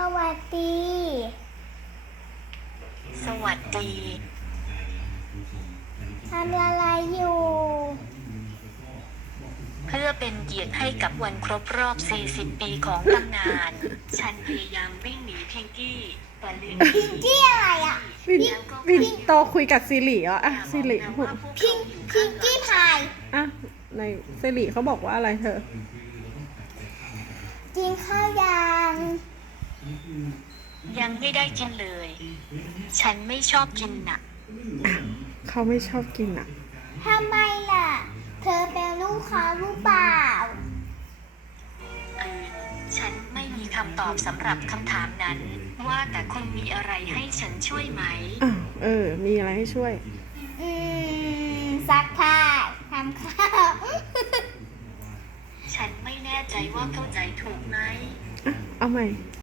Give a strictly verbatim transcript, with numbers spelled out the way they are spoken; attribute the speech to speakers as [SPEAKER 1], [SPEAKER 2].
[SPEAKER 1] วัสดี
[SPEAKER 2] สวัสดี
[SPEAKER 1] ทำอะไรอยู่
[SPEAKER 2] เพื่อเป็นเกียรติให้กับวันครบรอบ สี่สิบ ปีของตำนาน ฉันพยายามวิ่งหนีพิงกี้แต่ลืม
[SPEAKER 1] พิงกี้อะไรอ่ะ
[SPEAKER 3] วินวินโตคุยกับซิริเหรออ่ะซิริพูด
[SPEAKER 1] พิงพิงกี้พาย
[SPEAKER 3] อ่ะในซิริเขาบอกว่าอะไรเธอ
[SPEAKER 1] กินข้าวยัง
[SPEAKER 2] ยังไม่ได้กินเลย ฉันไม่ชอบกินน่ะ
[SPEAKER 3] เขาไม่ชอบกินอ่ะ
[SPEAKER 1] ทำไมล่ะ เธอเป็นลูกค้าหรือเปล่า
[SPEAKER 2] เออฉันไม่มีคำตอบสำหรับคำถามนั้น ว่าแต่คุณมีอะไรให้ฉันช่วยไหม
[SPEAKER 3] อ่ะเออ มีอะไรให้ช่วย
[SPEAKER 1] อืมซักผ้าทำข้าว
[SPEAKER 2] ฉันไม่แน่ใจว่าเข้าใจถูกไหม
[SPEAKER 3] อ่ะ เอาใหม่